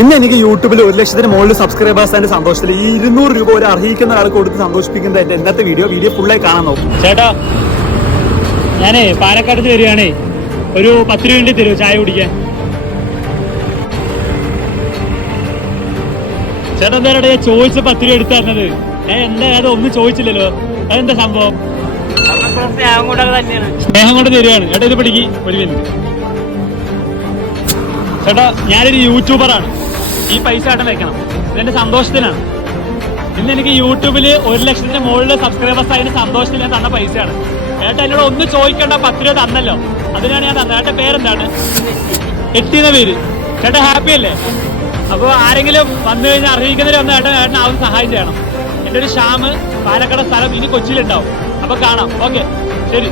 ഇന്ന് എനിക്ക് യൂട്യൂബിൽ 1,00,000 മുകളിൽ സബ്സ്ക്രൈബേഴ്സിന്റെ സന്തോഷത്തിൽ 200 രൂപ ഒരു അർഹിക്കുന്ന ആൾക്ക് കൊടുത്ത് സന്തോഷിപ്പിക്കുന്ന എന്റെ ഇന്നത്തെ വീഡിയോ ഫുള്ളായി കാണാൻ നോക്കും. ചേട്ടാ ഞാനേ പാലക്കാട് തരികയാണേ, ഒരു 10 രൂപ തരുമോ ചായ കുടിക്കാൻ? ചേട്ടാ എന്താ ചോദിച്ച 10 രൂപ എടുത്തു തരണത്? എന്താ അതൊന്നും ചോദിച്ചില്ലല്ലോ, അതെന്താ സംഭവം? സ്നേഹം കൊണ്ട് തരുവാണ് ചേട്ടാ. ഇത് പിടിക്ക് ഒരു മിനിറ്റ്. ചേട്ടാ ഞാനൊരു യൂട്യൂബറാണ്, ഈ പൈസ ചേട്ടൻ വെക്കണം, ഇതെന്റെ സന്തോഷത്തിനാണ്. ഇന്ന് എനിക്ക് യൂട്യൂബിൽ 1,00,000 മുകളിൽ സബ്സ്ക്രൈബേഴ്സ് അതിന് സന്തോഷത്തിൽ ഞാൻ തന്ന പൈസയാണ്. ചേട്ടാ എന്നോട് ഒന്നും ചോദിക്കണ്ട, 10 രൂപ തന്നല്ലോ, അതിനാണ് ഞാൻ തന്നത്. ചേട്ടൻ പേരെന്താണ്? എട്ടിന്ന പേര്. ചേട്ടാ ഹാപ്പി അല്ലേ? അപ്പോൾ ആരെങ്കിലും വന്നു കഴിഞ്ഞാൽ അറിയിക്കുന്നവരെ വന്ന് ചേട്ടൻ ആവും സഹായം ചെയ്യണം. എൻ്റെ ഒരു ഷ്യാമ്, പാലക്കാട് സ്ഥലം, ഇനി കൊച്ചിയിലുണ്ടാവും. അപ്പോൾ കാണാം. ഓക്കെ ശരി.